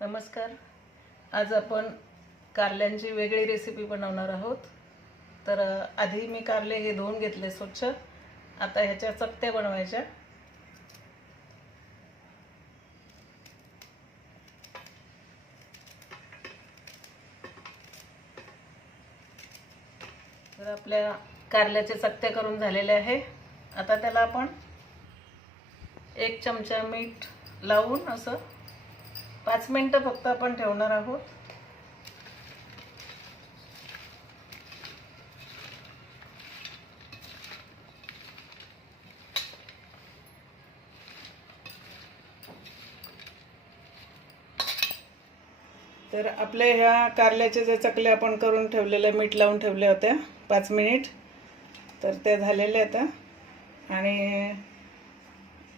नमस्कार. आज आपण कारल्यांची वेगळी रेसिपी बनवणार आहोत. तर आधी मी कारले हे धुवून घेतले स्वच्छ. आता ह्याच्या चकत्या बनवायच्या. तर आपल्या कारल्याचे चकत्या करून झालेले आहे. आता त्याला आपण 1 चमचा मीठ लावून असं 5 मिनिटं फक्त आपण ठेवणार आहोत. तर आपल्या ह्या कारल्याचे जे चकले आपण करून ठेवलेले, मीठ लावून ठेवल्या होत्या 5 मिनिट, तर ते झालेले आता. आणि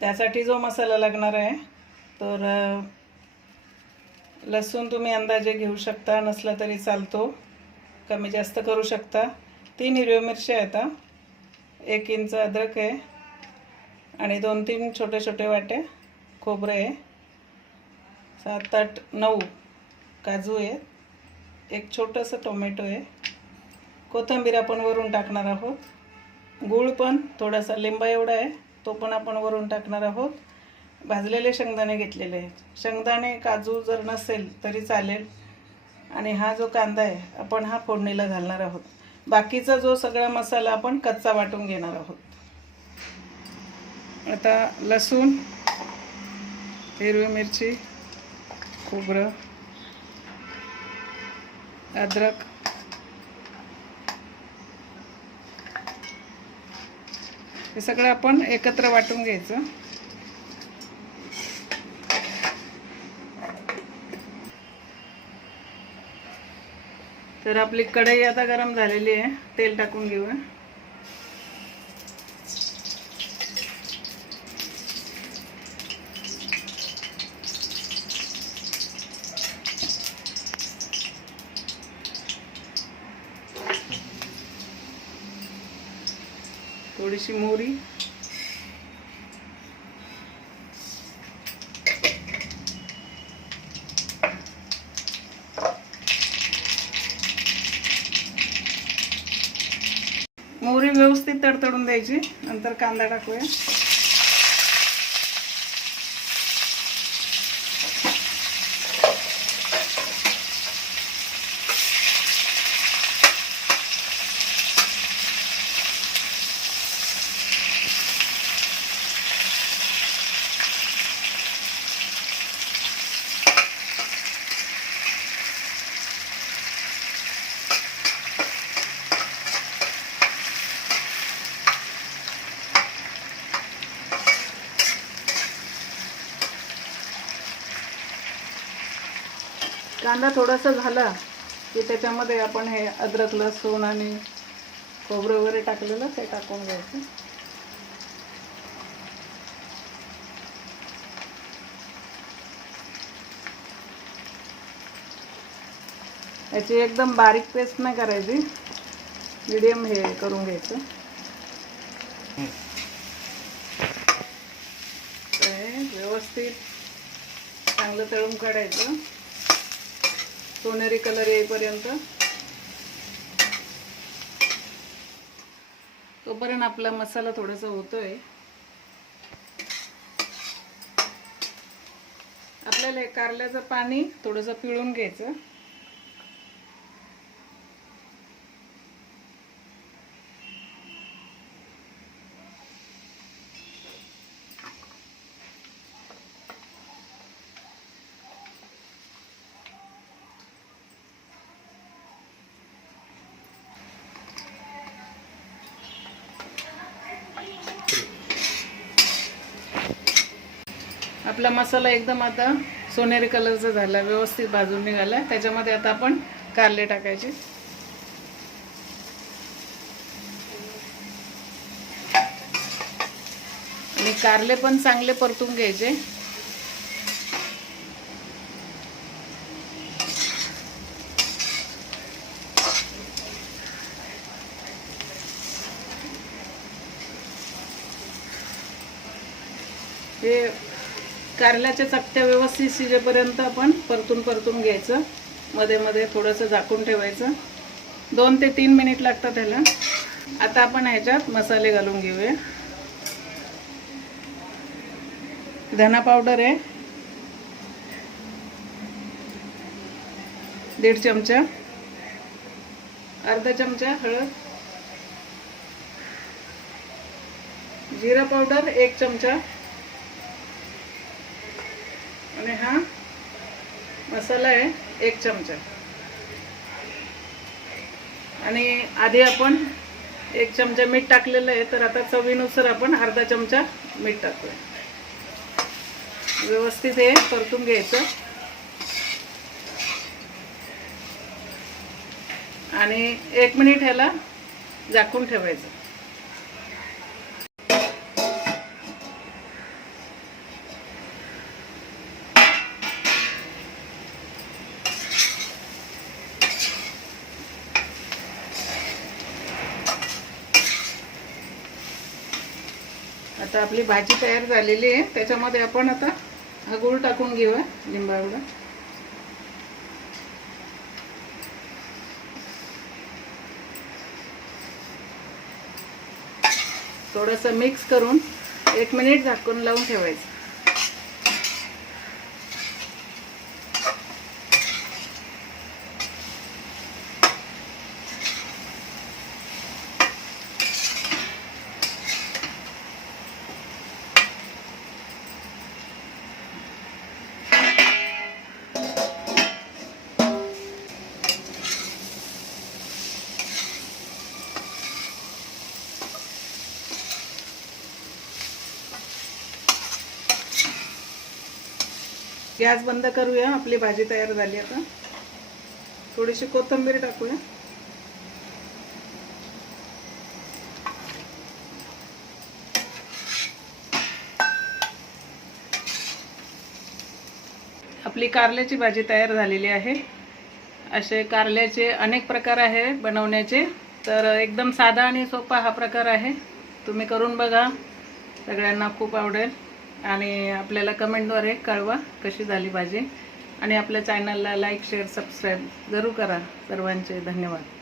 त्यासाठी जो मसाला लागणार आहे तर लसूण तुम्ही अंदाजे घेऊ शकता, नसला तरी चालतो, कमी जास्त करू शकता. 3 हिरव्या मिरच्या आहेत, 1 इंच अद्रक आहे आणि 2-3 छोटे छोटे वाटे खोबरे आहे, 7-8-9 काजू आहे, 1 छोटंसं टोमॅटो आहे, कोथिंबीर आपण वरून टाकणार आहोत, गूळ पण थोडासा लिंबा एवढा आहे तो पण आपण वरून टाकणार आहोत, भाजलेले शेंगदाणे घेतलेले आहेत. शेंगदाणे काजू जर नसेल तरी चालेल. आणि हा जो कांदा आहे आपण हा फोडणीला घालणार आहोत. बाकीचा जो सगळा मसाला आपण कच्चा वाटून घेणार आहोत. आता लसूण, हिरवी मिरची, खोबरं, अद्रक, हे सगळं आपण एकत्र वाटून घ्यायचं. तर आपली कढई आता गरम झालेली आहे. तेल टाकून घेऊया. थोडीशी मोहरी, मोहरी व्यवस्थित तडतडून द्यायची. नंतर कांदा टाकूया. कांदा थोडासा झाला की त्याच्यामध्ये आपण हे अद्रक, लसूण आणि खोबरं वगैरे टाकलेलं ते टाकून घ्यायचं. याची एकदम बारीक पेस्ट नाही करायची, मीडियम हे करून घ्यायचं. व्यवस्थित चांगलं तळून काढायचं सोनेरी कलर येईपर्यंत. तोपर्यंत आपला मसाला थोडासा होतोय. आपल्याला कारल्याचं पाणी थोडंसं पिळून घ्यायचं. आपला मसाला एकदम आता सोनेरी कलरचा झाला, व्यवस्थित भाजून निघाला. त्याच्यामध्ये आता आपण कारले टाकायचे. आणि कारले पण चांगले परतून घ्यायचे. हे कारल्याच्या चकत्या व्यवस्थित शिजेपर्यंत आपण परतून घ्यायचं. मध्ये मध्ये थोडंसं झाकून ठेवायचं. 2 ते 3 मिनिट लागतात ह्याला. आता आपण ह्याच्यात मसाले घालून घेऊया. धना पावडर आहे 1.5 चमचा, अर्धा चमचा हळद, जिरा पावडर 1 चमचा आणि हा मसाला आहे 1 चमचा. आणि आधी आपण 1 चमचा मीठ टाकलेलं आहे, तर आता चवीनुसार आपण अर्धा चमचा मीठ टाकूया. व्यवस्थित हे परतून घ्यायचं आणि 1 मिनिट ह्याला झाकून ठेवायचं. आता आपली भाजी तयार झालेली आहे. त्याच्यामध्ये आपण आता हा गूळ टाकून घेऊया, लिंबा एवढा. थोडंसं मिक्स करून 1 मिनिट झाकून लावून ठेवायचं. गॅस बंद करूया. आपली भाजी तयार झाली. आता थोडीशी कोथिंबीर टाकूया. आपली कारल्याची भाजी तयार झालेली आहे. असे कारल्याचे अनेक प्रकार आहे बनवण्याचे, तर एकदम साधा आणि सोपा हा प्रकार आहे. तुम्ही करून बघा, सगळ्यांना खूप आवडेल. आणि आपल्याला कमेंटद्वारे कळवा कशी झाली भाजी. आणि आपल्या चॅनलला लाईक शेअर सबस्क्राईब जरूर करा. सर्वांचे धन्यवाद.